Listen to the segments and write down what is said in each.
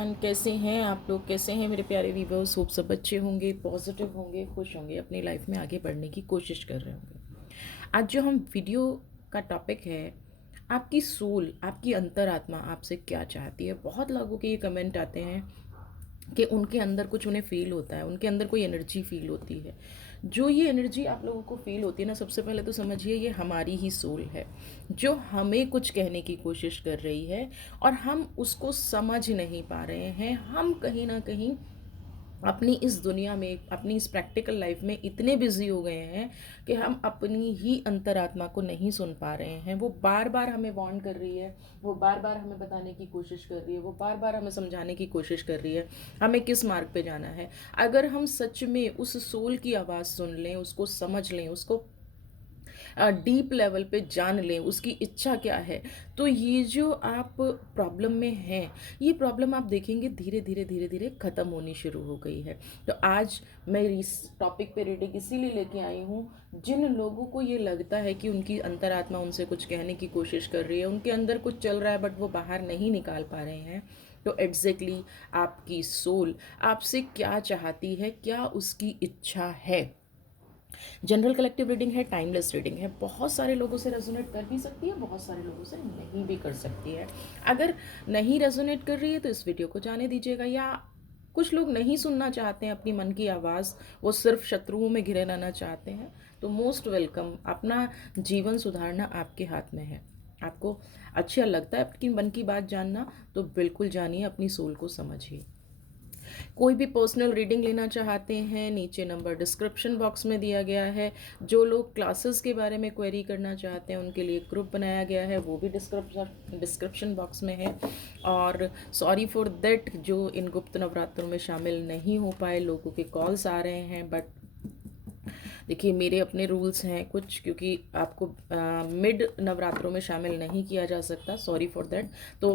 Everyone, कैसे हैं आप लोग? कैसे हैं मेरे प्यारे वीवर्स? होप सब अच्छे होंगे, पॉजिटिव होंगे, खुश होंगे, अपनी लाइफ में आगे बढ़ने की कोशिश कर रहे होंगे। आज जो हम वीडियो का टॉपिक है, आपकी सोल, आपकी अंतरात्मा आपसे क्या चाहती है। बहुत लोगों के ये कमेंट आते हैं कि उनके अंदर कुछ उन्हें फ़ील होता है, उनके अंदर कोई एनर्जी फ़ील होती है। जो ये एनर्जी आप लोगों को फ़ील होती है ना, सबसे पहले तो समझिए ये हमारी ही सोल है जो हमें कुछ कहने की कोशिश कर रही है और हम उसको समझ नहीं पा रहे हैं। हम कहीं ना कहीं अपनी इस दुनिया में, अपनी इस प्रैक्टिकल लाइफ में इतने बिजी हो गए हैं कि हम अपनी ही अंतरात्मा को नहीं सुन पा रहे हैं। वो बार बार हमें वार्न कर रही है, वो बार बार हमें बताने की कोशिश कर रही है, वो बार बार हमें समझाने की कोशिश कर रही है हमें किस मार्ग पे जाना है। अगर हम सच में उस सोल की आवाज़ सुन लें, उसको समझ लें, उसको डीप लेवल पे जान लें उसकी इच्छा क्या है, तो ये जो आप प्रॉब्लम में हैं, ये प्रॉब्लम आप देखेंगे धीरे धीरे धीरे धीरे ख़त्म होनी शुरू हो गई है। तो आज मैं इस टॉपिक पे रीडिंग इसीलिए लेके आई हूँ, जिन लोगों को ये लगता है कि उनकी अंतरात्मा उनसे कुछ कहने की कोशिश कर रही है, उनके अंदर कुछ चल रहा है बट वो बाहर नहीं निकाल पा रहे हैं। तो एग्जैक्टली आपकी सोल आपसे क्या चाहती है, क्या उसकी इच्छा है। जनरल कलेक्टिव रीडिंग है, टाइमलेस रीडिंग है। बहुत सारे लोगों से रेजोनेट कर भी सकती है, बहुत सारे लोगों से नहीं भी कर सकती है। अगर नहीं रेजोनेट कर रही है तो इस वीडियो को जाने दीजिएगा। या कुछ लोग नहीं सुनना चाहते हैं अपनी मन की आवाज़, वो सिर्फ शत्रुओं में घिरे रहना चाहते हैं, तो मोस्ट वेलकम। अपना जीवन सुधारना आपके हाथ में है। आपको अच्छा लगता है आपकी मन की बात जानना, तो बिल्कुल जानिए, अपनी सोल को समझिए। कोई भी पर्सनल रीडिंग लेना चाहते हैं, नीचे नंबर डिस्क्रिप्शन बॉक्स में दिया गया है। जो लोग क्लासेस के बारे में क्वेरी करना चाहते हैं उनके लिए ग्रुप बनाया गया है, वो भी डिस्क्रिप्शन बॉक्स में है। और सॉरी फॉर देट, जो इन गुप्त नवरात्रों में शामिल नहीं हो पाए, लोगों के कॉल्स आ रहे हैं, बट देखिए मेरे अपने रूल्स हैं कुछ, क्योंकि आपको मिड नवरात्रों में शामिल नहीं किया जा सकता, सॉरी फॉर दैट। तो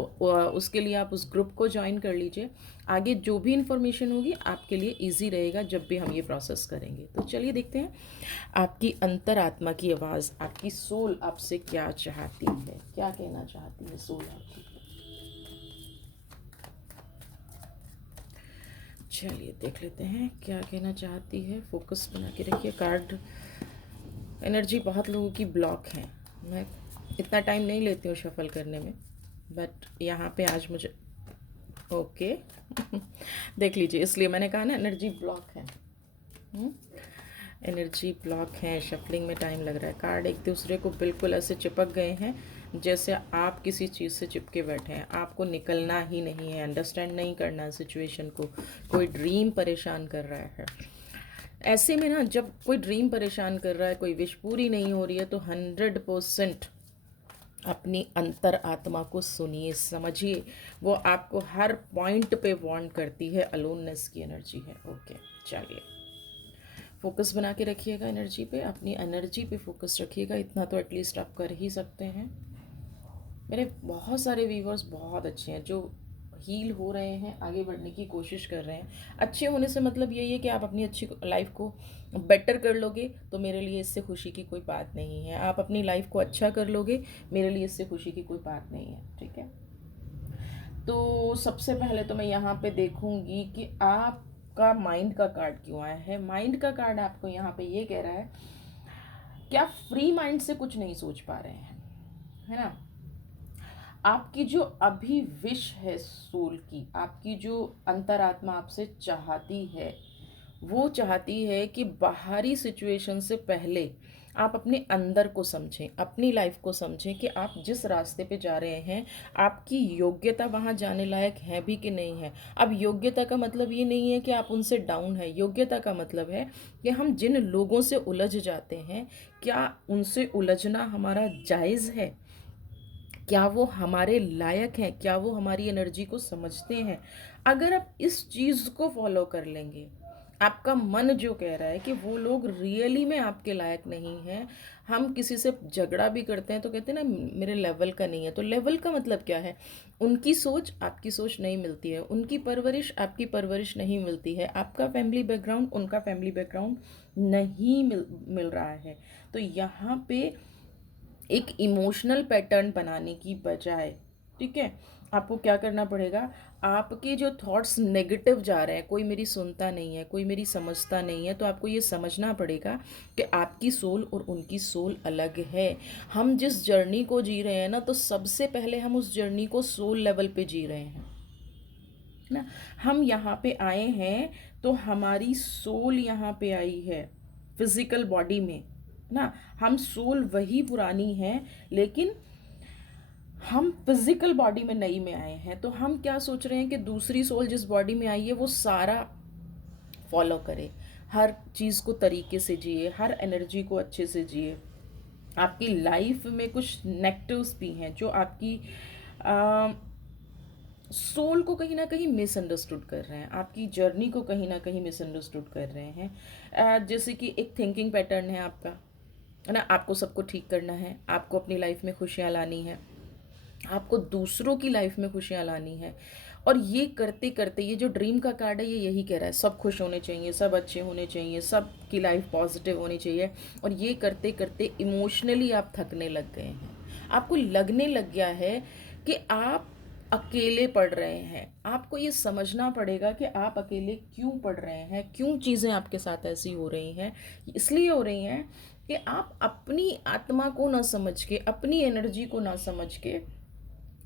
उसके लिए आप उस ग्रुप को ज्वाइन कर लीजिए। आगे जो भी इन्फॉर्मेशन होगी आपके लिए इजी रहेगा जब भी हम ये प्रोसेस करेंगे। तो चलिए देखते हैं आपकी अंतरात्मा की आवाज़, आपकी सोल आपसे क्या चाहती है, क्या कहना चाहती है सोल आपकी। चलिए देख लेते हैं क्या कहना चाहती है। फोकस बना के रखिए। कार्ड एनर्जी बहुत लोगों की ब्लॉक है। मैं इतना टाइम नहीं लेती हूँ शफल करने में, बट यहाँ पे आज मुझे ओके देख लीजिए, इसलिए मैंने कहा ना एनर्जी ब्लॉक है। एनर्जी ब्लॉक है, शफलिंग में टाइम लग रहा है। कार्ड एक दूसरे को बिल्कुल ऐसे चिपक गए हैं जैसे आप किसी चीज़ से चिपके बैठे हैं। आपको निकलना ही नहीं है, अंडरस्टैंड नहीं करना सिचुएशन को। कोई ड्रीम परेशान कर रहा है। ऐसे में ना, जब कोई ड्रीम परेशान कर रहा है, कोई विश पूरी नहीं हो रही है, तो 100% अपनी अंतर आत्मा को सुनिए, समझिए। वो आपको हर पॉइंट पे वार्न करती है। अलोननेस की एनर्जी है। ओके, चलिए फोकस बना के रखिएगा एनर्जी पे, अपनी एनर्जी पे फोकस रखिएगा। इतना तो एटलीस्ट आप कर ही सकते हैं। मेरे बहुत सारे व्यूवर्स बहुत अच्छे हैं जो हील हो रहे हैं, आगे बढ़ने की कोशिश कर रहे हैं। अच्छे होने से मतलब यही है कि आप अपनी अच्छी लाइफ को बेटर कर लोगे, तो मेरे लिए इससे खुशी की कोई बात नहीं है। आप अपनी लाइफ को अच्छा कर लोगे, मेरे लिए इससे खुशी की कोई बात नहीं है। ठीक है, तो सबसे पहले तो मैं यहाँ पे देखूंगी कि आपका माइंड का कार्ड क्यों आया है। माइंड का कार्ड आपको यहाँ पे ये कह रहा है कि आप फ्री माइंड से कुछ नहीं सोच पा रहे हैं, है ना। आपकी जो अभी विश है सोल की, आपकी जो अंतरात्मा आपसे चाहती है, वो चाहती है कि बाहरी सिचुएशन से पहले आप अपने अंदर को समझें, अपनी लाइफ को समझें कि आप जिस रास्ते पे जा रहे हैं, आपकी योग्यता वहाँ जाने लायक है भी कि नहीं है। अब योग्यता का मतलब ये नहीं है कि आप उनसे डाउन है। योग्यता का मतलब है कि हम जिन लोगों से उलझ जाते हैं, क्या उनसे उलझना हमारा जायज़ है, क्या वो हमारे लायक हैं, क्या वो हमारी एनर्जी को समझते हैं। अगर आप इस चीज़ को फॉलो कर लेंगे, आपका मन जो कह रहा है कि वो लोग रियली में आपके लायक नहीं हैं। हम किसी से झगड़ा भी करते हैं तो कहते हैं ना मेरे लेवल का नहीं है। तो लेवल का मतलब क्या है? उनकी सोच आपकी सोच नहीं मिलती है, उनकी परवरिश आपकी परवरिश नहीं मिलती है, आपका फैमिली बैकग्राउंड उनका फैमिली बैकग्राउंड नहीं मिल रहा है। तो यहाँ पे एक इमोशनल पैटर्न बनाने की बजाय, ठीक है, आपको क्या करना पड़ेगा, आपके जो थॉट्स नेगेटिव जा रहे हैं, कोई मेरी सुनता नहीं है, कोई मेरी समझता नहीं है, तो आपको ये समझना पड़ेगा कि आपकी सोल और उनकी सोल अलग है। हम जिस जर्नी को जी रहे हैं ना, तो सबसे पहले हम उस जर्नी को सोल लेवल पे जी रहे हैं ना। हम यहाँ पे आए हैं तो हमारी सोल यहाँ पे आई है फिजिकल बॉडी में ना। हम सोल वही पुरानी है, लेकिन हम फिजिकल बॉडी में नई में आए हैं। तो हम क्या सोच रहे हैं कि दूसरी सोल जिस बॉडी में आई है वो सारा फॉलो करे, हर चीज़ को तरीके से जिए, हर एनर्जी को अच्छे से जिए। आपकी लाइफ में कुछ नेगेटिव्स भी हैं जो आपकी सोल को कहीं ना कहीं मिसअंडरस्टूड कर रहे हैं, आपकी जर्नी को कहीं ना कहीं मिसअंडरस्टूड कर रहे हैं। जैसे कि एक थिंकिंग पैटर्न है आपका, है ना। आपको सबको ठीक करना है, आपको अपनी लाइफ में खुशियाँ लानी है, आपको दूसरों की लाइफ में खुशियाँ लानी है। और ये करते करते ये जो ड्रीम का कार्ड है ये यही कह रहा है, सब खुश होने चाहिए, सब अच्छे होने चाहिए, सब की लाइफ पॉजिटिव होनी चाहिए। और ये करते करते इमोशनली आप थकने लग गए हैं। आपको लगने लग गया है कि आप अकेले पढ़ रहे हैं। आपको ये समझना पड़ेगा कि आप अकेले क्यों पढ़ रहे हैं, क्यों चीज़ें आपके साथ ऐसी हो रही हैं। इसलिए हो रही हैं कि आप अपनी आत्मा को ना समझ के, अपनी एनर्जी को ना समझ के,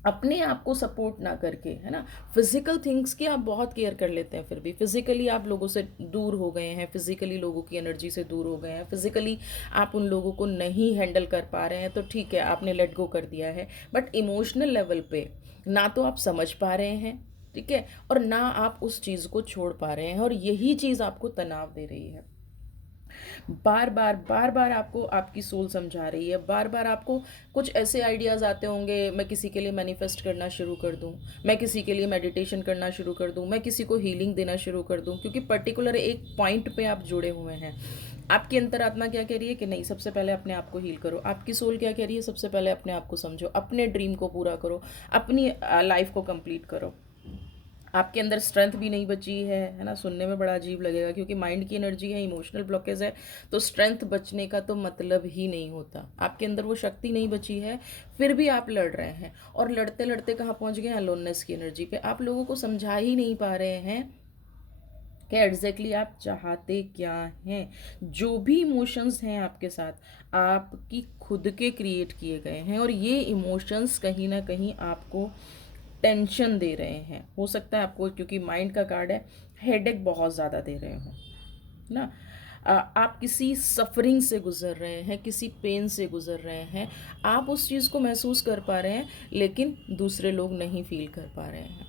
अपने आप को सपोर्ट ना करके, है ना। फिजिकल थिंग्स की आप बहुत केयर कर लेते हैं, फिर भी फिजिकली आप लोगों से दूर हो गए हैं, फिजिकली लोगों की एनर्जी से दूर हो गए हैं, फिजिकली आप उन लोगों को नहीं हैंडल कर पा रहे हैं, तो ठीक है, आपने लेट गो कर दिया है। बट इमोशनल लेवल पे ना तो आप समझ पा रहे हैं, ठीक है, और ना आप उस चीज़ को छोड़ पा रहे हैं, और यही चीज़ आपको तनाव दे रही है। बार बार आपको आपकी सोल समझा रही है, बार बार आपको कुछ ऐसे आइडियाज़ आते होंगे, मैं किसी के लिए मैनिफेस्ट करना शुरू कर दूं, मैं किसी के लिए मेडिटेशन करना शुरू कर दूं, मैं किसी को हीलिंग देना शुरू कर दूं, क्योंकि पर्टिकुलर एक पॉइंट पे आप जुड़े हुए हैं। आपकी अंतरात्मा क्या कह रही है कि नहीं, सबसे पहले अपने आप को हील करो। आपकी सोल क्या कह रही है, सबसे पहले अपने आप को समझो, अपने ड्रीम को पूरा करो, अपनी लाइफ को कंप्लीट करो। आपके अंदर स्ट्रेंथ भी नहीं बची है ना। सुनने में बड़ा अजीब लगेगा, क्योंकि माइंड की एनर्जी है, इमोशनल ब्लॉकेज है, तो स्ट्रेंथ बचने का तो मतलब ही नहीं होता। आपके अंदर वो शक्ति नहीं बची है, फिर भी आप लड़ रहे हैं, और लड़ते लड़ते कहाँ पहुँच गए, अलोननेस की एनर्जी पे। आप लोगों को समझा ही नहीं पा रहे हैं कि एग्जैक्टली आप चाहते क्या हैं। जो भी इमोशंस हैं आपके साथ, आपकी खुद के क्रिएट किए गए हैं, और ये इमोशंस कहीं ना कहीं आपको टेंशन दे रहे हैं। हो सकता है आपको, क्योंकि माइंड का कार्ड है, हेडेक बहुत ज़्यादा दे रहे हो ना। आप किसी सफरिंग से गुजर रहे हैं, किसी पेन से गुजर रहे हैं, आप उस चीज़ को महसूस कर पा रहे हैं, लेकिन दूसरे लोग नहीं फील कर पा रहे हैं।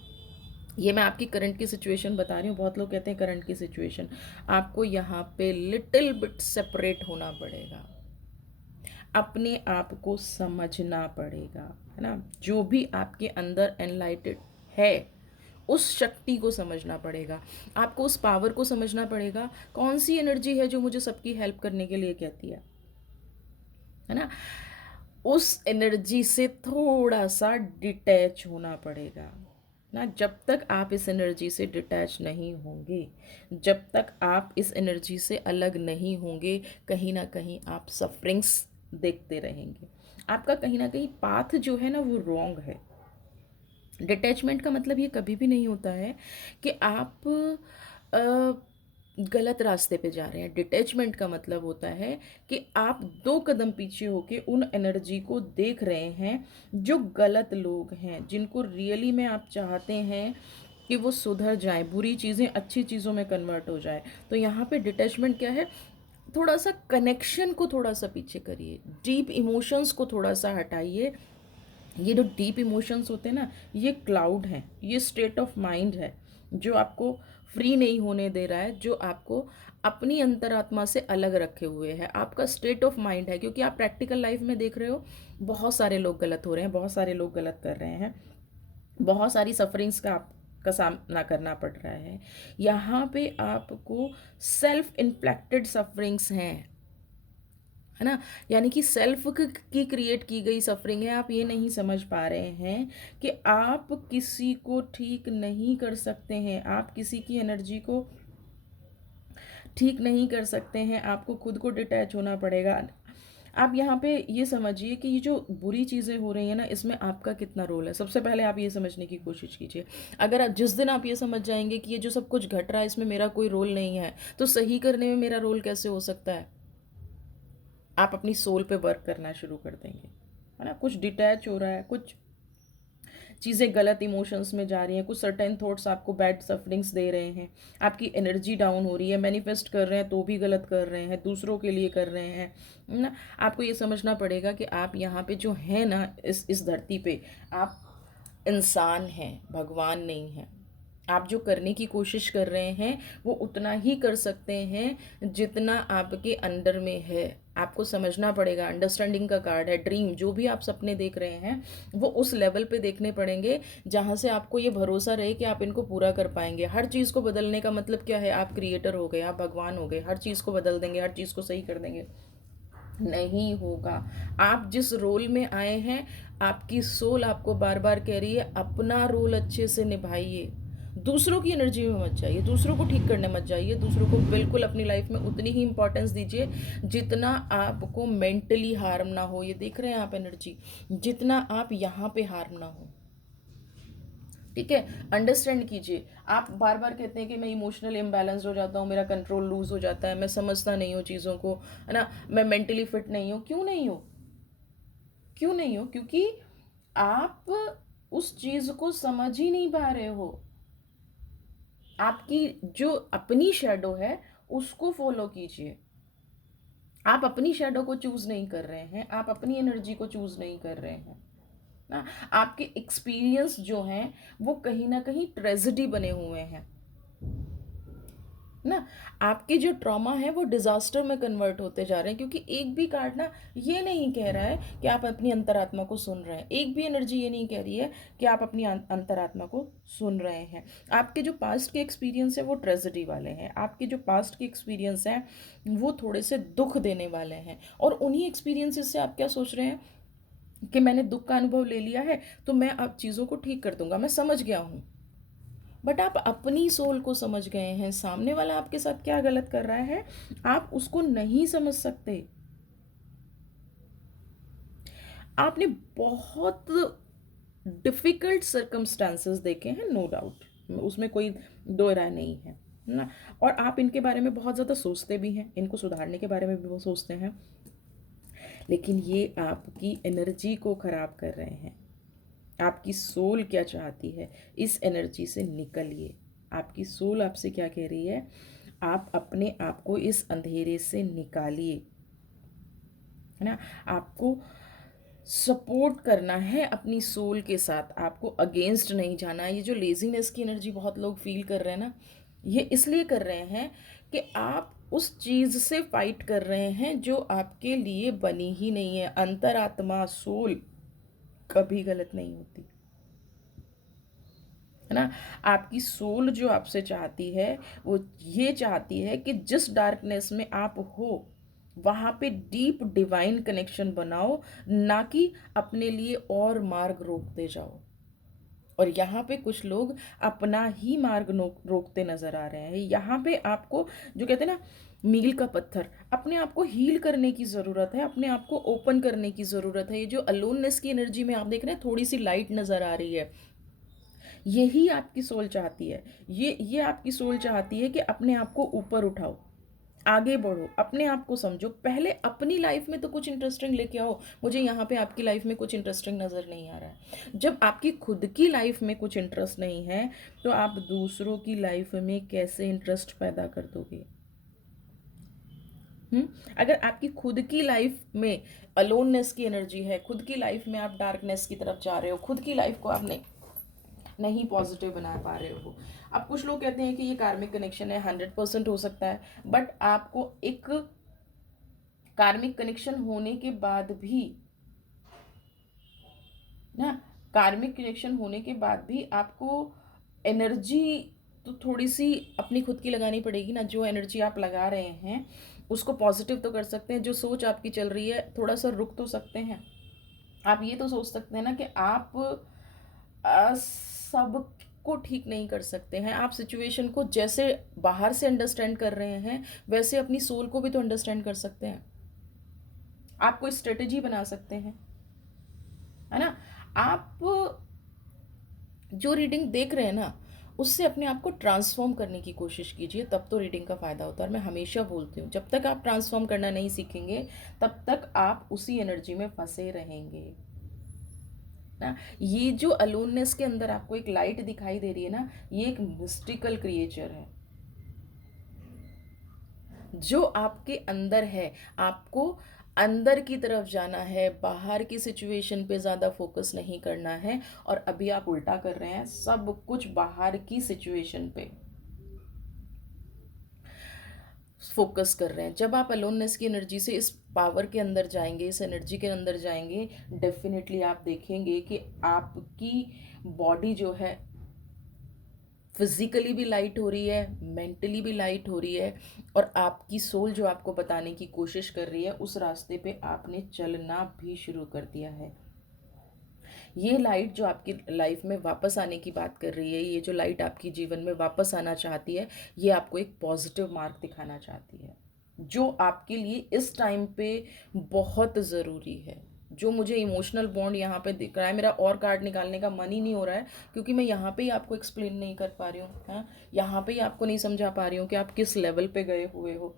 ये मैं आपकी करंट की सिचुएशन बता रही हूँ। बहुत लोग कहते हैं करंट की सिचुएशन, आपको यहाँ पे लिटिल बिट सेपरेट होना पड़ेगा, अपने आप को समझना पड़ेगा, है ना। जो भी आपके अंदर एनलाइटेड है, उस शक्ति को समझना पड़ेगा, आपको उस पावर को समझना पड़ेगा। कौन सी एनर्जी है जो मुझे सबकी हेल्प करने के लिए कहती है ना। उस एनर्जी से थोड़ा सा डिटैच होना पड़ेगा ना। जब तक आप इस एनर्जी से डिटैच नहीं होंगे, जब तक आप इस एनर्जी से अलग नहीं होंगे, कहीं ना कहीं आप सफरिंग्स देखते रहेंगे। आपका कहीं ना कहीं पाथ जो है ना वो रॉन्ग है। डिटैचमेंट का मतलब ये कभी भी नहीं होता है कि आप गलत रास्ते पे जा रहे हैं। डिटैचमेंट का मतलब होता है कि आप 2 कदम पीछे होके उन एनर्जी को देख रहे हैं जो गलत लोग हैं, जिनको रियली में आप चाहते हैं कि वो सुधर जाएं, बुरी चीज़ें अच्छी चीज़ों में कन्वर्ट हो जाए। तो यहाँ पे डिटैचमेंट क्या है, थोड़ा सा कनेक्शन को थोड़ा सा पीछे करिए, डीप इमोशंस को थोड़ा सा हटाइए। ये जो डीप इमोशंस होते हैं ना, ये क्लाउड है, ये स्टेट ऑफ माइंड है जो आपको फ्री नहीं होने दे रहा है, जो आपको अपनी अंतरात्मा से अलग रखे हुए है। आपका स्टेट ऑफ माइंड है, क्योंकि आप प्रैक्टिकल लाइफ में देख रहे हो बहुत सारे लोग गलत हो रहे हैं, बहुत सारे लोग गलत कर रहे हैं, बहुत सारी सफरिंग्स का सामना करना पड़ रहा है। यहाँ पे आपको सेल्फ इन्फ्लेक्टेड सफरिंग्स हैं, है ना। यानी कि सेल्फ की क्रिएट की गई सफरिंग है। आप ये नहीं समझ पा रहे हैं कि आप किसी को ठीक नहीं कर सकते हैं, आप किसी की एनर्जी को ठीक नहीं कर सकते हैं, आपको खुद को डिटैच होना पड़ेगा। आप यहाँ पे ये समझिए कि ये जो बुरी चीज़ें हो रही हैं ना, इसमें आपका कितना रोल है। सबसे पहले आप ये समझने की कोशिश कीजिए। अगर जिस दिन आप ये समझ जाएंगे कि ये जो सब कुछ घट रहा है इसमें मेरा कोई रोल नहीं है, तो सही करने में मेरा रोल कैसे हो सकता है? आप अपनी सोल पे वर्क करना शुरू कर देंगे, है ना। कुछ डिटैच हो रहा है, कुछ चीज़ें गलत इमोशंस में जा रही हैं, कुछ सर्टेन थॉट्स आपको बैड सफरिंग्स दे रहे हैं, आपकी एनर्जी डाउन हो रही है, मैनिफेस्ट कर रहे हैं तो भी गलत कर रहे हैं, दूसरों के लिए कर रहे हैं, ना। आपको ये समझना पड़ेगा कि आप यहाँ पे जो है ना, इस धरती पे आप इंसान हैं, भगवान नहीं हैं। आप जो करने की कोशिश कर रहे हैं वो उतना ही कर सकते हैं जितना आपके अंडर में है। आपको समझना पड़ेगा, अंडरस्टैंडिंग का कार्ड है। ड्रीम, जो भी आप सपने देख रहे हैं वो उस लेवल पे देखने पड़ेंगे जहाँ से आपको ये भरोसा रहे कि आप इनको पूरा कर पाएंगे। हर चीज़ को बदलने का मतलब क्या है? आप क्रिएटर हो गए, आप भगवान हो गए, हर चीज़ को बदल देंगे, हर चीज़ को सही कर देंगे, नहीं होगा। आप जिस रोल में आए हैं, आपकी सोल आपको बार बार कह रही है अपना रोल अच्छे से निभाइए। दूसरों की एनर्जी में मत जाइए, दूसरों को ठीक करने मत जाइए, दूसरों को बिल्कुल अपनी लाइफ में उतनी ही इंपॉर्टेंस दीजिए जितना आपको मेंटली हार्म ना हो। ये देख रहे हैं आप एनर्जी, जितना आप यहाँ पे हार्म ना हो, ठीक है। अंडरस्टैंड कीजिए। आप बार बार कहते हैं कि मैं इमोशनल इम्बैलेंस हो जाता हूँ, मेरा कंट्रोल लूज हो जाता है, मैं समझता नहीं हूँ चीज़ों को, है ना, मैं मेंटली फिट नहीं हूँ। क्यों नहीं हो? क्यों नहीं हो? क्योंकि आप उस चीज़ को समझ ही नहीं पा रहे हो। आपकी जो अपनी शेडो है उसको फॉलो कीजिए। आप अपनी शेडो को चूज नहीं कर रहे हैं, आप अपनी एनर्जी को चूज नहीं कर रहे हैं ना। आपके एक्सपीरियंस जो हैं वो कहीं ना कहीं ट्रेजेडी बने हुए हैं ना। आपके जो ट्रॉमा है वो डिजास्टर में कन्वर्ट होते जा रहे हैं, क्योंकि एक भी कार्ड ना ये नहीं कह रहा है कि आप अपनी अंतरात्मा को सुन रहे हैं। एक भी एनर्जी ये नहीं कह रही है कि आप अपनी अंतरात्मा को सुन रहे हैं। आपके जो पास्ट के एक्सपीरियंस है वो ट्रेजेडी वाले हैं। आपके जो पास्ट के एक्सपीरियंस हैं वो थोड़े से दुख देने वाले हैं, और उन्हीं एक्सपीरियंसेस से आप क्या सोच रहे हैं कि मैंने दुख का अनुभव ले लिया है तो मैं अब चीज़ों को ठीक कर दूंगा, मैं समझ गया हूँ। बट आप अपनी सोल को समझ गए हैं, सामने वाला आपके साथ क्या गलत कर रहा है आप उसको नहीं समझ सकते। आपने बहुत डिफिकल्ट सर्कमस्टांसेस देखे हैं, नो डाउट, उसमें कोई दो राय नहीं है ना। और आप इनके बारे में बहुत ज़्यादा सोचते भी हैं, इनको सुधारने के बारे में भी बहुत सोचते हैं, लेकिन ये आपकी एनर्जी को ख़राब कर रहे हैं। आपकी सोल क्या चाहती है? इस एनर्जी से निकलिए। आपकी सोल आपसे क्या कह रही है? आप अपने आप को इस अंधेरे से निकालिए, है ना। आपको सपोर्ट करना है अपनी सोल के साथ, आपको अगेंस्ट नहीं जाना। ये जो लेजीनेस की एनर्जी बहुत लोग फील कर रहे हैं ना, ये इसलिए कर रहे हैं कि आप उस चीज़ से फाइट कर रहे हैं जो आपके लिए बनी ही नहीं है। अंतरात्मा, सोल कभी गलत नहीं होती, है ना। आपकी सोल जो आपसे चाहती है वो ये चाहती है कि जिस डार्कनेस में आप हो वहाँ पे डीप डिवाइन कनेक्शन बनाओ, ना कि अपने लिए और मार्ग रोकते जाओ। और यहाँ पे कुछ लोग अपना ही मार्ग रोकते नजर आ रहे हैं। यहाँ पे आपको, जो कहते हैं ना, मील का पत्थर, अपने आप को हील करने की ज़रूरत है, अपने आप को ओपन करने की ज़रूरत है। ये जो अलोननेस की एनर्जी में आप देख रहे हैं थोड़ी सी लाइट नज़र आ रही है, यही आपकी सोल चाहती है। ये आपकी सोल चाहती है कि अपने आप को ऊपर उठाओ, आगे बढ़ो, अपने आप को समझो। पहले अपनी लाइफ में तो कुछ इंटरेस्टिंग लेके आओ। मुझे यहाँ पे आपकी लाइफ में कुछ इंटरेस्टिंग नज़र नहीं आ रहा है। जब आपकी खुद की लाइफ में कुछ इंटरेस्ट नहीं है तो आप दूसरों की लाइफ में कैसे इंटरेस्ट पैदा कर दोगे? अगर आपकी खुद की लाइफ में अलोननेस की एनर्जी है, खुद की लाइफ में आप डार्कनेस की तरफ जा रहे हो, खुद की लाइफ को आप नहीं पॉजिटिव बना पा रहे हो। अब कुछ लोग कहते हैं कि ये कार्मिक कनेक्शन है, 100% हो सकता है, बट आपको एक कार्मिक कनेक्शन होने के बाद भी ना, कार्मिक कनेक्शन होने के बाद भी आपको एनर्जी तो थोड़ी सी अपनी खुद की लगानी पड़ेगी ना। जो एनर्जी आप लगा रहे हैं उसको पॉजिटिव तो कर सकते हैं, जो सोच आपकी चल रही है थोड़ा सा रुक तो सकते हैं। आप ये तो सोच सकते हैं ना कि आप सब को ठीक नहीं कर सकते हैं। आप सिचुएशन को जैसे बाहर से अंडरस्टैंड कर रहे हैं वैसे अपनी सोल को भी तो अंडरस्टैंड कर सकते हैं। आप कोई स्ट्रेटेजी बना सकते हैं, है ना। आप जो रीडिंग देख रहे हैं ना, उससे अपने आप को ट्रांसफॉर्म करने की कोशिश कीजिए, तब तो रीडिंग का फ़ायदा होता है। और मैं हमेशा बोलती हूँ, जब तक आप ट्रांसफॉर्म करना नहीं सीखेंगे तब तक आप उसी एनर्जी में फंसे रहेंगे ना। ये जो अलोननेस के अंदर आपको एक लाइट दिखाई दे रही है ना, ये एक मिस्टिकल क्रिएचर है जो आपके अंदर है। आपको अंदर की तरफ जाना है, बाहर की सिचुएशन पे ज़्यादा फोकस नहीं करना है। और अभी आप उल्टा कर रहे हैं, सब कुछ बाहर की सिचुएशन पे फोकस कर रहे हैं। जब आप अलोननेस की एनर्जी से इस पावर के अंदर जाएंगे, इस एनर्जी के अंदर जाएंगे, डेफिनेटली आप देखेंगे कि आपकी बॉडी जो है फिजिकली भी लाइट हो रही है, मेंटली भी लाइट हो रही है। और आपकी सोल जो आपको बताने की कोशिश कर रही है, उस रास्ते पे आपने चलना भी शुरू कर दिया है। ये लाइट जो आपकी लाइफ में वापस आने की बात कर रही है, ये जो लाइट आपकी जीवन में वापस आना चाहती है, ये आपको एक पॉजिटिव मार्क दिखाना चाहती है, जो आपके लिए इस टाइम पे बहुत ज़रूरी है। जो मुझे इमोशनल बॉन्ड यहाँ पे दिख रहा है, मेरा और कार्ड निकालने का मन ही नहीं हो रहा है, क्योंकि मैं यहाँ पे ही आपको एक्सप्लेन नहीं कर पा रही हूँ। हाँ, यहाँ पे ही आपको नहीं समझा पा रही हूँ कि आप किस लेवल पे गए हुए हो।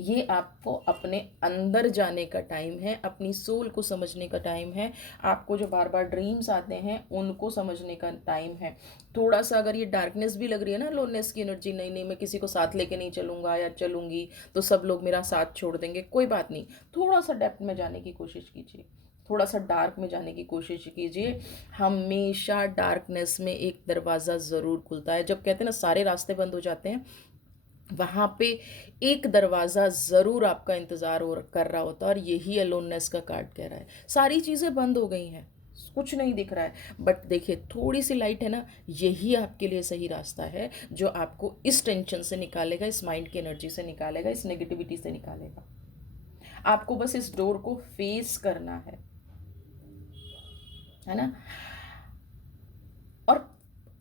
ये आपको अपने अंदर जाने का टाइम है, अपनी सोल को समझने का टाइम है। आपको जो बार बार ड्रीम्स आते हैं उनको समझने का टाइम है। थोड़ा सा अगर ये डार्कनेस भी लग रही है ना, लोननेस की एनर्जी, नहीं नहीं मैं किसी को साथ लेके नहीं चलूँगा या चलूँगी तो सब लोग मेरा साथ छोड़ देंगे, कोई बात नहीं। थोड़ा सा डेप्थ में जाने की कोशिश कीजिए, थोड़ा सा डार्क में जाने की कोशिश कीजिए। हमेशा डार्कनेस में एक दरवाज़ा ज़रूर खुलता है। जब कहते हैं ना सारे रास्ते बंद हो जाते हैं, वहाँ पे एक दरवाज़ा ज़रूर आपका इंतज़ार हो कर रहा होता है। और यही अलोननेस का कार्ड कह रहा है। सारी चीज़ें बंद हो गई हैं, कुछ नहीं दिख रहा है, बट देखिए थोड़ी सी लाइट है ना, यही आपके लिए सही रास्ता है, जो आपको इस टेंशन से निकालेगा, इस माइंड की एनर्जी से निकालेगा, इस नेगेटिविटी से निकालेगा। आपको बस इस डोर को फेस करना है ना। और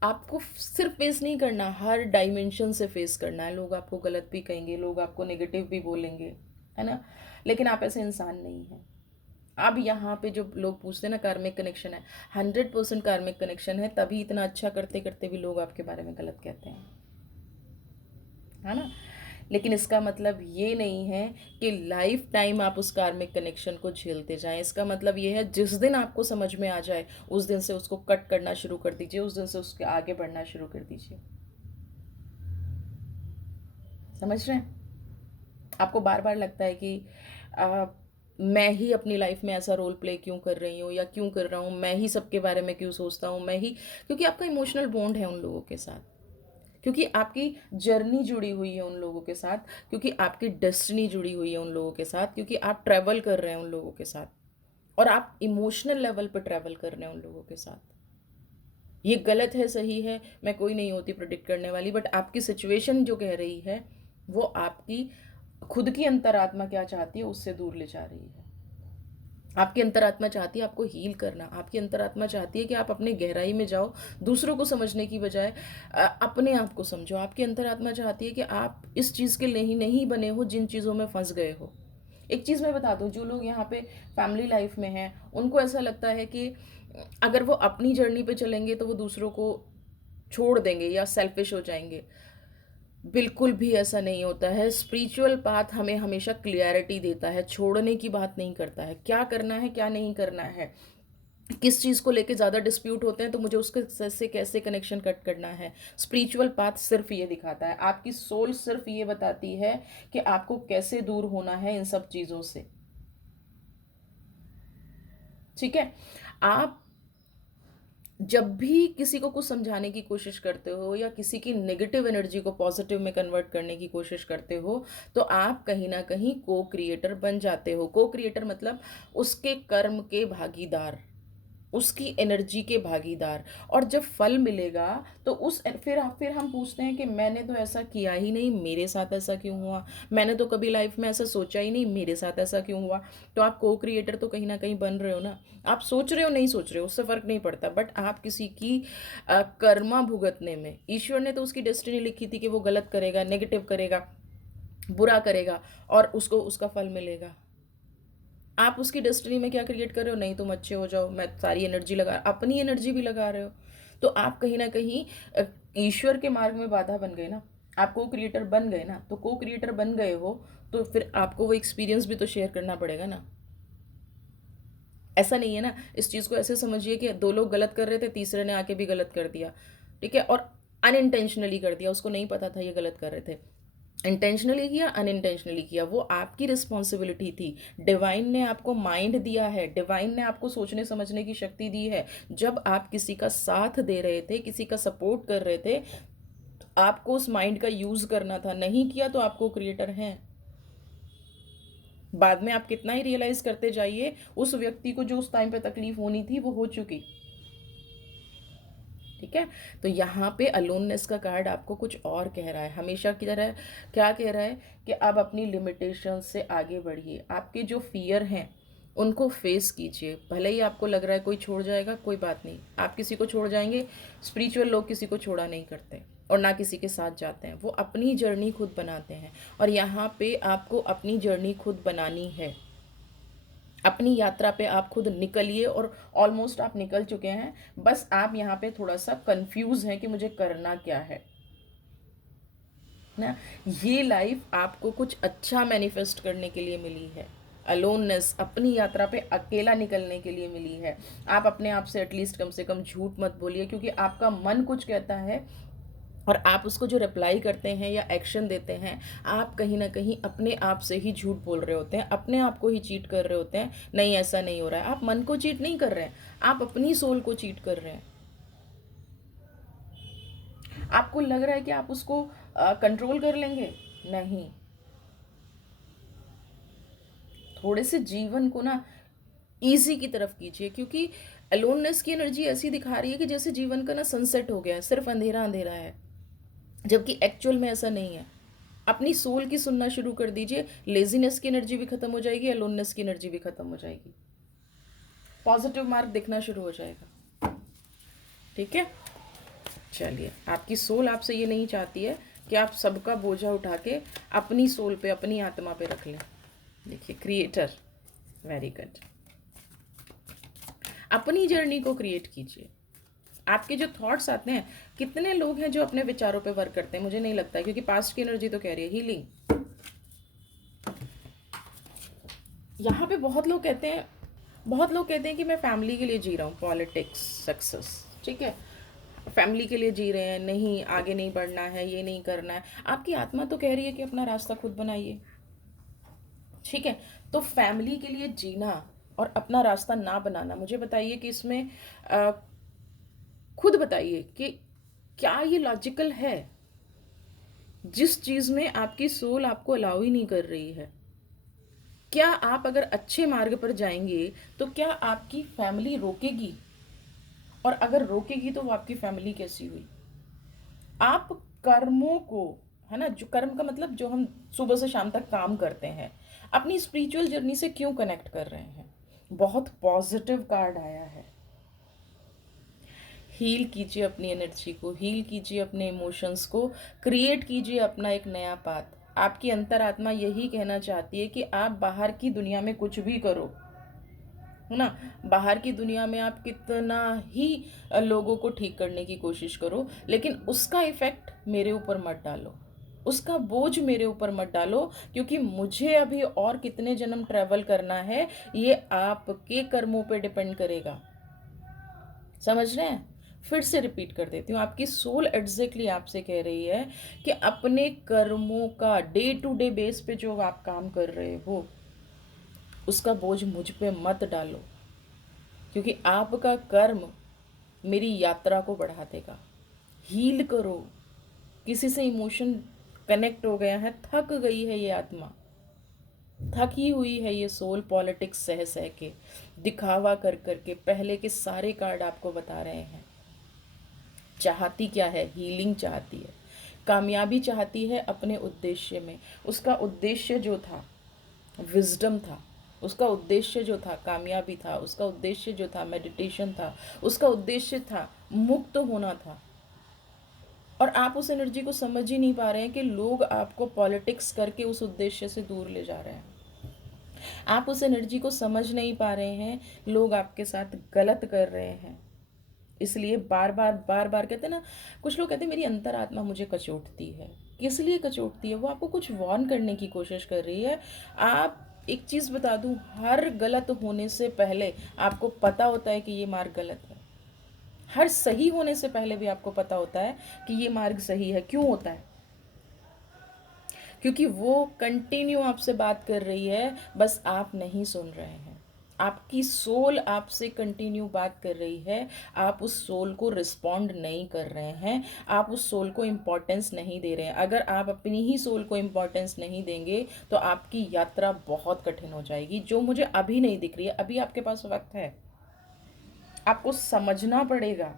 आपको सिर्फ फेस नहीं करना, हर डायमेंशन से फेस करना है। लोग आपको गलत भी कहेंगे, लोग आपको नेगेटिव भी बोलेंगे, है ना, लेकिन आप ऐसे इंसान नहीं हैं। अब यहाँ पे जो लोग पूछते हैं ना कार्मिक कनेक्शन है, 100% कार्मिक कनेक्शन है, तभी इतना अच्छा करते करते भी लोग आपके बारे में गलत कहते हैं, है ना। लेकिन इसका मतलब ये नहीं है कि लाइफ टाइम आप उस कार्मिक कनेक्शन को झेलते जाएं। इसका मतलब ये है जिस दिन आपको समझ में आ जाए, उस दिन से उसको कट करना शुरू कर दीजिए, उस दिन से उसके आगे बढ़ना शुरू कर दीजिए। समझ रहे हैं। आपको बार बार लगता है कि मैं ही अपनी लाइफ में ऐसा रोल प्ले क्यों कर रही हूँ या क्यों कर रहा हूँ, मैं ही सबके बारे में क्यों सोचता हूँ, मैं ही, क्योंकि आपका इमोशनल बॉन्ड है उन लोगों के साथ, क्योंकि आपकी जर्नी जुड़ी हुई है उन लोगों के साथ, क्योंकि आपकी डेस्टिनी जुड़ी हुई है उन लोगों के साथ, क्योंकि आप ट्रैवल कर रहे हैं उन लोगों के साथ, और आप इमोशनल लेवल पर ट्रैवल कर रहे हैं उन लोगों के साथ। ये गलत है सही है, मैं कोई नहीं होती प्रोडिक्ट करने वाली, बट आपकी सिचुएशन जो कह रही है, वो आपकी खुद की अंतरात्मा क्या चाहती है उससे दूर ले जा रही है। आपकी अंतरात्मा चाहती है आपको हील करना, आपकी अंतरात्मा चाहती है कि आप अपने गहराई में जाओ, दूसरों को समझने की बजाय अपने आप को समझो। आपकी अंतरात्मा चाहती है कि आप इस चीज़ के लिए नहीं बने हो जिन चीज़ों में फंस गए हो। एक चीज़ मैं बता दूं, जो लोग यहाँ पे फैमिली लाइफ में हैं, उनको ऐसा लगता है कि अगर वो अपनी जर्नी पे चलेंगे तो वो दूसरों को छोड़ देंगे या सेल्फिश हो जाएंगे। बिल्कुल भी ऐसा नहीं होता है। स्पिरिचुअल पाथ हमें हमेशा क्लियरिटी देता है, छोड़ने की बात नहीं करता है। क्या करना है क्या नहीं करना है, किस चीज़ को लेके ज़्यादा डिस्प्यूट होते हैं तो मुझे उसके से कैसे कनेक्शन कट करना है, स्पिरिचुअल पाथ सिर्फ ये दिखाता है। आपकी सोल सिर्फ ये बताती है कि आपको कैसे दूर होना है इन सब चीज़ों से। ठीक है। आप जब भी किसी को कुछ समझाने की कोशिश करते हो या किसी की नेगेटिव एनर्जी को पॉजिटिव में कन्वर्ट करने की कोशिश करते हो, तो आप कहीं ना कहीं को क्रिएटर बन जाते हो। को क्रिएटर मतलब उसके कर्म के भागीदार, उसकी एनर्जी के भागीदार। और जब फल मिलेगा तो उस फिर हम पूछते हैं कि मैंने तो ऐसा किया ही नहीं, मेरे साथ ऐसा क्यों हुआ, मैंने तो कभी लाइफ में ऐसा सोचा ही नहीं, मेरे साथ ऐसा क्यों हुआ। तो आप को क्रिएटर तो कहीं ना कहीं बन रहे हो ना। आप सोच रहे हो नहीं सोच रहे हो उससे फ़र्क नहीं पड़ता, बट आप किसी की कर्मा भुगतने में, ईश्वर ने तो उसकी डेस्टिनी लिखी थी कि वो गलत करेगा, नेगेटिव करेगा, बुरा करेगा और उसको उसका फल मिलेगा। आप उसकी डेस्टिनी में क्या क्रिएट कर रहे हो, नहीं तुम अच्छे हो जाओ, मैं सारी एनर्जी लगा, अपनी एनर्जी भी लगा रहे हो। तो आप कहीं ना कहीं ईश्वर के मार्ग में बाधा बन गए ना। आप को क्रिएटर बन गए ना, तो को क्रिएटर बन गए हो तो फिर आपको वो एक्सपीरियंस भी तो शेयर करना पड़ेगा ना। ऐसा नहीं है ना, इस चीज़ को ऐसे समझिए कि दो लोग गलत कर रहे थे, तीसरे ने आके भी गलत कर दिया, ठीक है, और अनइंटेंशनली कर दिया, उसको नहीं पता था ये गलत कर रहे थे। इंटेंशनली किया अनइंटेंशनली किया, वो आपकी रिस्पॉन्सिबिलिटी थी। डिवाइन ने आपको माइंड दिया है, डिवाइन ने आपको सोचने समझने की शक्ति दी है। जब आप किसी का साथ दे रहे थे, किसी का सपोर्ट कर रहे थे, तो आपको उस माइंड का यूज करना था। नहीं किया तो आपको क्रिएटर हैं। बाद में आप कितना ही रियलाइज करते जाइए, उस व्यक्ति को जो उस टाइम पे तकलीफ होनी थी वो हो चुकी। ठीक है, तो यहाँ पे अलोननेस का कार्ड आपको कुछ और कह रहा है, हमेशा की तरह क्या कह रहा है कि आप अपनी लिमिटेशन से आगे बढ़िए। आपके जो फियर हैं उनको फेस कीजिए। भले ही आपको लग रहा है कोई छोड़ जाएगा, कोई बात नहीं, आप किसी को छोड़ जाएंगे, स्पिरिचुअल लोग किसी को छोड़ा नहीं करते और ना किसी के साथ जाते हैं, वो अपनी जर्नी खुद बनाते हैं। और यहाँ पे आपको अपनी जर्नी खुद बनानी है। अपनी यात्रा पे आप खुद निकलिए, और ऑलमोस्ट आप निकल चुके हैं। बस आप यहाँ पे थोड़ा सा कंफ्यूज हैं कि मुझे करना क्या है ना। ये लाइफ आपको कुछ अच्छा मैनिफेस्ट करने के लिए मिली है। अलोननेस, अपनी यात्रा पे अकेला निकलने के लिए मिली है। आप अपने आप से एटलीस्ट कम से कम झूठ मत बोलिए, क्योंकि आपका मन कुछ कहता है और आप उसको जो रिप्लाई करते हैं या एक्शन देते हैं, आप कहीं ना कहीं अपने आप से ही झूठ बोल रहे होते हैं, अपने आप को ही चीट कर रहे होते हैं। नहीं, ऐसा नहीं हो रहा है। आप मन को चीट नहीं कर रहे हैं, आप अपनी सोल को चीट कर रहे हैं। आपको लग रहा है कि आप उसको कंट्रोल कर लेंगे, नहीं। थोड़े से जीवन को ना ईजी की तरफ कीजिए, क्योंकि अलोननेस की एनर्जी ऐसी दिखा रही है कि जैसे जीवन का ना सनसेट हो गया है, सिर्फ अंधेरा अंधेरा है, जबकि एक्चुअल में ऐसा नहीं है। अपनी सोल की सुनना शुरू कर दीजिए, लेजीनेस की एनर्जी भी खत्म हो जाएगी, अलोननेस की एनर्जी भी खत्म हो जाएगी, पॉजिटिव मार्क दिखना शुरू हो जाएगा। ठीक है, चलिए, आपकी सोल आपसे ये नहीं चाहती है कि आप सबका बोझा उठा के अपनी सोल पे, अपनी आत्मा पे रख लें। देखिए, क्रिएटर, वेरी गुड। अपनी जर्नी को क्रिएट कीजिए। आपके जो थॉट्स आते हैं, कितने लोग हैं जो अपने विचारों पे वर्क करते हैं? मुझे नहीं लगता, क्योंकि पास्ट की एनर्जी तो कह रही है हीलिंग। यहाँ पे बहुत लोग कहते हैं कि मैं फैमिली के लिए जी रहा हूँ, पॉलिटिक्स, सक्सेस, ठीक है, फैमिली के लिए जी रहे हैं, नहीं आगे नहीं बढ़ना है, ये नहीं करना है। आपकी आत्मा तो कह रही है कि अपना रास्ता खुद बनाइए। ठीक है, तो फैमिली के लिए जीना और अपना रास्ता ना बनाना, मुझे बताइए कि इसमें खुद बताइए कि क्या ये लॉजिकल है? जिस चीज़ में आपकी सोल आपको अलाउ ही नहीं कर रही है, क्या आप अगर अच्छे मार्ग पर जाएंगे तो क्या आपकी फैमिली रोकेगी? और अगर रोकेगी तो वो आपकी फैमिली कैसी हुई? आप कर्मों को, है ना, जो कर्म का मतलब जो हम सुबह से शाम तक काम करते हैं, अपनी स्पिरिचुअल जर्नी से क्यों कनेक्ट कर रहे हैं? बहुत पॉजिटिव कार्ड आया है। हील कीजिए अपनी एनर्जी को, हील कीजिए अपने इमोशंस को, क्रिएट कीजिए अपना एक नया पाथ। आपकी अंतरात्मा यही कहना चाहती है कि आप बाहर की दुनिया में कुछ भी करो, है ना, बाहर की दुनिया में आप कितना ही लोगों को ठीक करने की कोशिश करो, लेकिन उसका इफेक्ट मेरे ऊपर मत डालो, उसका बोझ मेरे ऊपर मत डालो, क्योंकि मुझे अभी और कितने जन्म ट्रैवल करना है ये आपके कर्मों पे डिपेंड करेगा। समझ रहे हैं? फिर से रिपीट कर देती हूँ, आपकी सोल एग्जैक्टली आपसे कह रही है कि अपने कर्मों का डे टू डे बेस पे जो आप काम कर रहे हो, उसका बोझ मुझ पे मत डालो, क्योंकि आपका कर्म मेरी यात्रा को बढ़ा देगा। हील करो। किसी से इमोशन कनेक्ट हो गया है, थक गई है ये आत्मा, थकी हुई है ये सोल, पॉलिटिक्स सह सह के, दिखावा कर करके। पहले के सारे कार्ड आपको बता रहे हैं चाहती क्या है, हीलिंग चाहती है, कामयाबी चाहती है अपने उद्देश्य में। उसका उद्देश्य जो था विजडम था, उसका उद्देश्य जो था कामयाबी था, उसका उद्देश्य जो था मेडिटेशन था, उसका उद्देश्य था मुक्त होना था। और आप उस एनर्जी को समझ ही नहीं पा रहे हैं कि लोग आपको पॉलिटिक्स करके उस उद्देश्य से दूर ले जा रहे हैं। आप उस एनर्जी को समझ नहीं पा रहे हैं, लोग आपके साथ गलत कर रहे हैं। इसलिए बार बार कहते हैं ना, कुछ लोग कहते हैं मेरी अंतरात्मा मुझे कचोटती है। किस लिए कचोटती है? वो आपको कुछ वार्न करने की कोशिश कर रही है। आप एक चीज़ बता दूं, हर गलत होने से पहले आपको पता होता है कि ये मार्ग गलत है। हर सही होने से पहले भी आपको पता होता है कि ये मार्ग सही है। क्यों होता है? क्योंकि वो कंटिन्यू आपसे बात कर रही है, बस आप नहीं सुन रहे हैं। आपकी सोल आपसे कंटिन्यू बात कर रही है, आप उस सोल को रिस्पॉन्ड नहीं कर रहे हैं, आप उस सोल को इम्पोर्टेंस नहीं दे रहे हैं। अगर आप अपनी ही सोल को इम्पोर्टेंस नहीं देंगे तो आपकी यात्रा बहुत कठिन हो जाएगी, जो मुझे अभी नहीं दिख रही है। अभी आपके पास वक्त है, आपको समझना पड़ेगा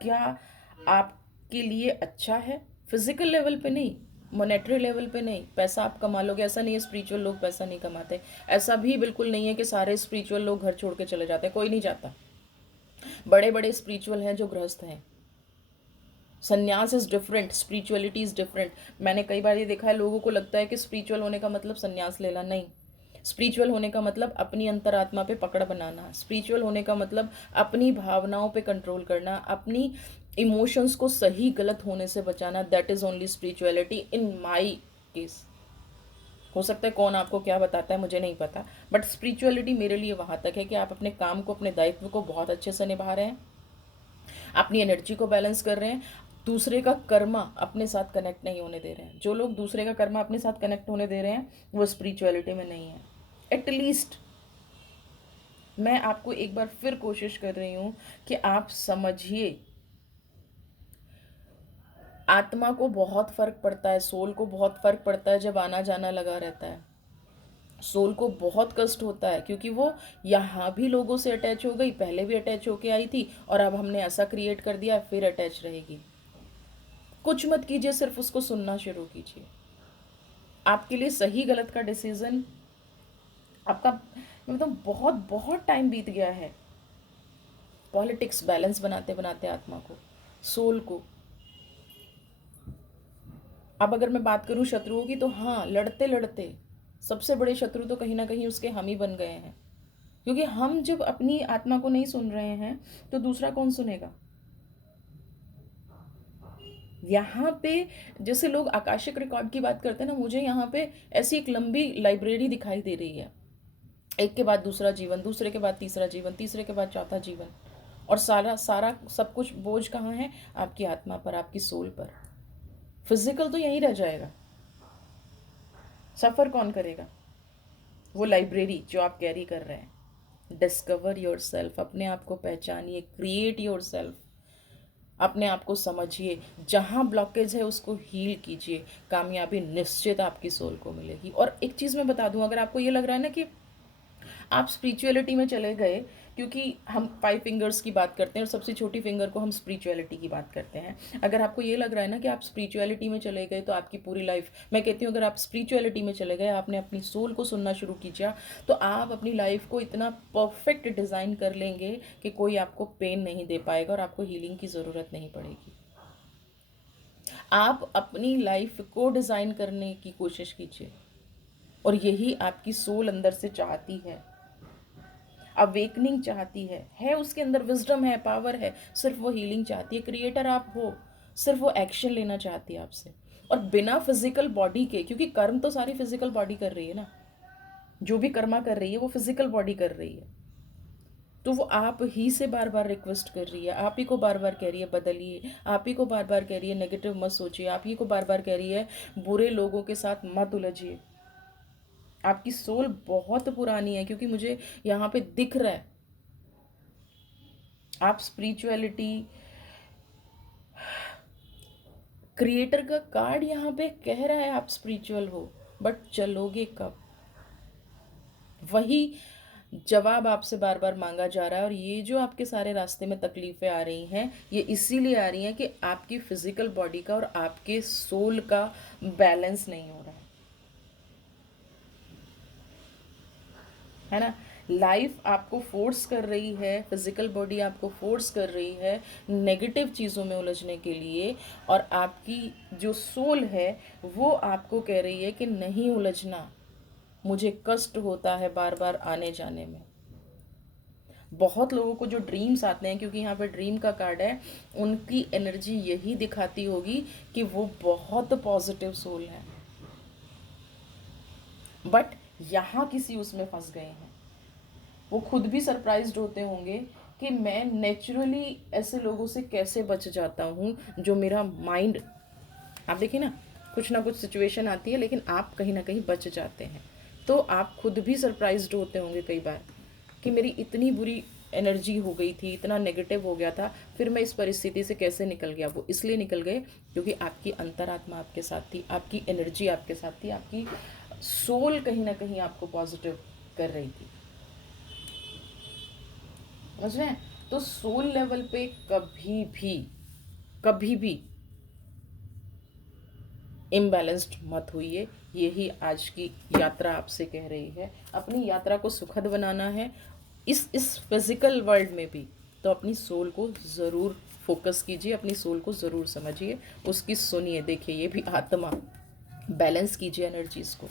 क्या आपके लिए अच्छा है। फिजिकल लेवल पे नहीं, मॉनेटरी लेवल पे नहीं। पैसा आप कमा लोगे, ऐसा नहीं है स्पिरिचुअल लोग पैसा नहीं कमाते। ऐसा भी बिल्कुल नहीं है कि सारे स्पिरिचुअल लोग घर छोड़ के चले जाते हैं, कोई नहीं जाता। बड़े बड़े स्पिरिचुअल हैं जो गृहस्थ हैं। संन्यास is different, spirituality is different. मैंने कई बार ये देखा है, लोगों को लगता है कि स्पिरिचुअल होने का मतलब संन्यास लेना। नहीं, स्पिरिचुअल होने का मतलब अपनी अंतरात्मा पे पकड़ बनाना। स्पिरिचुअल होने का मतलब अपनी भावनाओं पे कंट्रोल करना, अपनी इमोशंस को सही गलत होने से बचाना। That is only spirituality in my case. हो सकता है कौन आपको क्या बताता है मुझे नहीं पता, बट स्पिरिचुअलिटी मेरे लिए वहाँ तक है कि आप अपने काम को, अपने दायित्व को बहुत अच्छे से निभा रहे हैं, अपनी एनर्जी को बैलेंस कर रहे हैं, दूसरे का कर्मा अपने साथ कनेक्ट नहीं होने दे रहे हैं। जो लोग दूसरे का कर्मा अपने साथ कनेक्ट होने दे रहे हैं वो स्पिरिचुअलिटी में नहीं है। एटलीस्ट मैं आपको एक बार फिर कोशिश कर रही हूँ कि आप समझिए, आत्मा को बहुत फर्क पड़ता है, सोल को बहुत फर्क पड़ता है जब आना जाना लगा रहता है। सोल को बहुत कष्ट होता है क्योंकि वो यहाँ भी लोगों से अटैच हो गई, पहले भी अटैच होके आई थी और अब हमने ऐसा क्रिएट कर दिया फिर अटैच रहेगी। कुछ मत कीजिए, सिर्फ उसको सुनना शुरू कीजिए। आपके लिए सही गलत का डिसीजन आपका, मतलब बहुत बहुत टाइम बीत गया है पॉलिटिक्स बैलेंस बनाते बनाते आत्मा को, सोल को। अब अगर मैं बात करूं शत्रुओं की, तो हाँ, लड़ते लड़ते सबसे बड़े शत्रु तो कहीं ना कहीं उसके हम ही बन गए हैं। क्योंकि हम जब अपनी आत्मा को नहीं सुन रहे हैं तो दूसरा कौन सुनेगा? यहाँ पे जैसे लोग आकाशिक रिकॉर्ड की बात करते हैं ना, मुझे यहाँ पे ऐसी एक लंबी लाइब्रेरी दिखाई दे रही है। एक के बाद दूसरा जीवन, दूसरे के बाद तीसरा जीवन, तीसरे के बाद चौथा जीवन, और सारा सारा सब कुछ बोझ कहाँ है? आपकी आत्मा पर, आपकी सोल पर। फिजिकल तो यहीं रह जाएगा, सफ़र कौन करेगा? वो लाइब्रेरी जो आप कैरी कर रहे हैं। डिस्कवर योर सेल्फ, अपने आप को पहचानिए, क्रिएट योर सेल्फ, अपने आप को समझिए, जहाँ ब्लॉकेज है उसको हील कीजिए, कामयाबी निश्चित आपकी सोल को मिलेगी। और एक चीज़ मैं बता दूं, अगर आपको ये लग रहा है ना कि आप स्पिरिचुअलिटी में चले गए, क्योंकि हम 5 फिंगर्स की बात करते हैं और सबसे छोटी फिंगर को हम स्पिरिचुअलिटी की बात करते हैं। अगर आपको ये लग रहा है ना कि आप स्पिरिचुअलिटी में चले गए तो आपकी पूरी लाइफ, मैं कहती हूँ अगर आप स्पिरिचुअलिटी में चले गए, आपने अपनी सोल को सुनना शुरू कीजिए, तो आप अपनी लाइफ को इतना परफेक्ट डिज़ाइन कर लेंगे कि कोई आपको पेन नहीं दे पाएगा और आपको हीलिंग की ज़रूरत नहीं पड़ेगी। आप अपनी लाइफ को डिज़ाइन करने की कोशिश कीजिए, और यही आपकी सोल अंदर से चाहती है। अवेकनिंग चाहती है उसके अंदर विजडम है, पावर है, सिर्फ वो हीलिंग चाहती है। क्रिएटर आप हो, सिर्फ वो एक्शन लेना चाहती है आपसे, और बिना फिजिकल बॉडी के, क्योंकि कर्म तो सारी फिजिकल बॉडी कर रही है ना, जो भी कर्मा कर रही है वो फिजिकल बॉडी कर रही है। तो वो आप ही से बार बार रिक्वेस्ट कर रही है, आप ही को बार बार कह रही है बदलिए, आप ही को बार बार कह रही है नेगेटिव मत सोचिए, आप ही को बार बार कह रही है बुरे लोगों के साथ मत उलझिए। आपकी सोल बहुत पुरानी है, क्योंकि मुझे यहाँ पे दिख रहा है आप स्पिरिचुअलिटी, क्रिएटर का कार्ड यहाँ पे कह रहा है आप स्पिरिचुअल हो, बट चलोगे कब? वही जवाब आपसे बार बार मांगा जा रहा है। और ये जो आपके सारे रास्ते में तकलीफ़ें आ रही हैं, ये इसीलिए आ रही हैं कि आपकी फिजिकल बॉडी का और आपके सोल का बैलेंस नहीं हो रहा है ना। लाइफ आपको फोर्स कर रही है, फिजिकल बॉडी आपको फोर्स कर रही है नेगेटिव चीज़ों में उलझने के लिए, और आपकी जो सोल है वो आपको कह रही है कि नहीं उलझना, मुझे कष्ट होता है बार बार आने जाने में। बहुत लोगों को जो ड्रीम्स आते हैं, क्योंकि यहाँ पे ड्रीम का कार्ड है, उनकी एनर्जी यही दिखाती होगी कि वो बहुत पॉजिटिव सोल है, बट यहाँ किसी उसमें फंस गए हैं। वो खुद भी सरप्राइज्ड होते होंगे कि मैं नेचुरली ऐसे लोगों से कैसे बच जाता हूँ जो मेरा माइंड, आप देखिए ना, कुछ ना कुछ सिचुएशन आती है लेकिन आप कहीं ना कहीं बच जाते हैं। तो आप खुद भी सरप्राइज्ड होते होंगे कई बार कि मेरी इतनी बुरी एनर्जी हो गई थी, इतना नेगेटिव हो गया था, फिर मैं इस परिस्थिति से कैसे निकल गया। वो इसलिए निकल गए क्योंकि आपकी अंतरात्मा आपके साथ थी, आपकी एनर्जी आपके साथ थी, आपकी सोल कहीं ना कहीं आपको पॉजिटिव कर रही थी। समझ रहे हैं? तो सोल लेवल पे कभी भी इम्बैलेंस्ड मत होइए। यही आज की यात्रा आपसे कह रही है। अपनी यात्रा को सुखद बनाना है इस फिजिकल वर्ल्ड में भी, तो अपनी सोल को ज़रूर फोकस कीजिए, अपनी सोल को ज़रूर समझिए, उसकी सुनिए, देखिए ये भी आत्मा, बैलेंस कीजिए एनर्जीज़ को।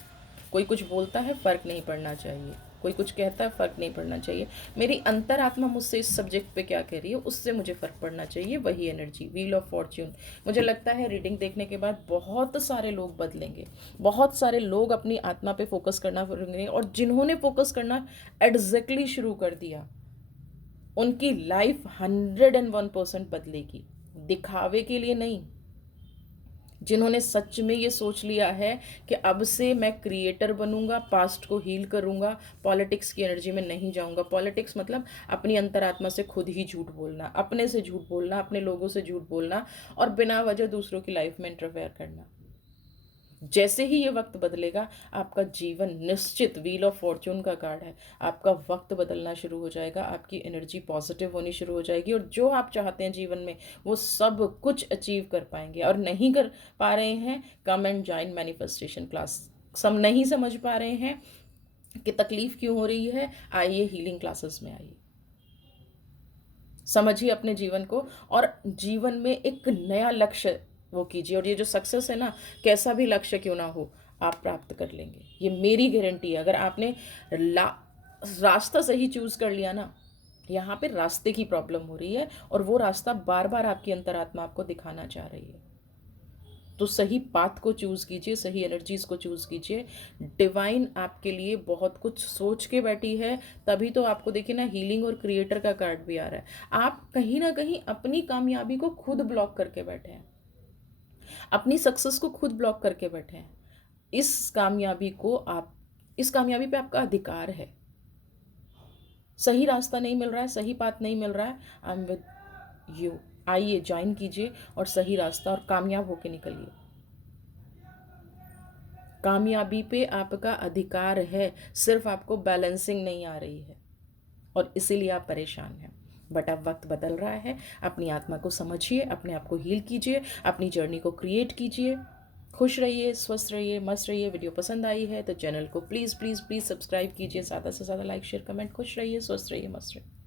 कोई कुछ बोलता है, फ़र्क नहीं पड़ना चाहिए, कोई कुछ कहता है, फ़र्क नहीं पड़ना चाहिए। मेरी अंतरात्मा मुझसे इस सब्जेक्ट पे क्या कह रही है, उससे मुझे फ़र्क पड़ना चाहिए, वही एनर्जी। व्हील ऑफ फॉर्च्यून, मुझे लगता है रीडिंग देखने के बाद बहुत सारे लोग बदलेंगे, बहुत सारे लोग अपनी आत्मा पे फोकस करना करेंगे, और जिन्होंने फोकस करना एग्जैक्टली शुरू कर दिया, उनकी लाइफ 101% बदलेगी। दिखावे के लिए नहीं, जिन्होंने सच में ये सोच लिया है कि अब से मैं क्रिएटर बनूंगा, पास्ट को हील करूंगा, पॉलिटिक्स की एनर्जी में नहीं जाऊंगा। पॉलिटिक्स मतलब अपनी अंतरात्मा से खुद ही झूठ बोलना, अपने से झूठ बोलना, अपने लोगों से झूठ बोलना, और बिना वजह दूसरों की लाइफ में इंटरफेयर करना। जैसे ही ये वक्त बदलेगा, आपका जीवन निश्चित, व्हील ऑफ फॉर्च्यून का कार्ड है, आपका वक्त बदलना शुरू हो जाएगा, आपकी एनर्जी पॉजिटिव होनी शुरू हो जाएगी, और जो आप चाहते हैं जीवन में वो सब कुछ अचीव कर पाएंगे। और नहीं कर पा रहे हैं, come and join manifestation class. सब नहीं समझ पा रहे हैं कि तकलीफ क्यों हो रही है, आइए हीलिंग क्लासेस में आइए, समझिए अपने जीवन को, और जीवन में एक नया लक्ष्य वो कीजिए। और ये जो सक्सेस है ना, कैसा भी लक्ष्य क्यों ना हो, आप प्राप्त कर लेंगे, ये मेरी गारंटी है। अगर आपने रास्ता सही चूज कर लिया ना, यहाँ पे रास्ते की प्रॉब्लम हो रही है, और वो रास्ता बार बार आपकी अंतरात्मा आपको दिखाना चाह रही है, तो सही पाथ को चूज़ कीजिए, सही एनर्जीज़ को चूज़ कीजिए। डिवाइन आपके लिए बहुत कुछ सोच के बैठी है, तभी तो आपको देखिए ना, हीलिंग और क्रिएटर का कार्ड भी आ रहा है। आप कहीं ना कहीं अपनी कामयाबी को खुद ब्लॉक करके बैठे हैं, अपनी सक्सेस को खुद ब्लॉक करके बैठे हैं। इस कामयाबी पे आपका अधिकार है। सही रास्ता नहीं मिल रहा है, सही पाथ नहीं मिल रहा है, आई एम विद यू। आइए, ज्वाइन कीजिए और सही रास्ता, और कामयाब होके निकलिए। कामयाबी पे आपका अधिकार है, सिर्फ आपको बैलेंसिंग नहीं आ रही है, और इसीलिए आप परेशान हैं। बट अब वक्त बदल रहा है, अपनी आत्मा को समझिए, अपने आप को हील कीजिए, अपनी जर्नी को क्रिएट कीजिए। खुश रहिए, स्वस्थ रहिए, मस्त रहिए। वीडियो पसंद आई है तो चैनल को प्लीज़ प्लीज़ प्लीज़ सब्सक्राइब कीजिए, ज़्यादा से ज़्यादा लाइक शेयर कमेंट। खुश रहिए, स्वस्थ रहिए, मस्त रहिए।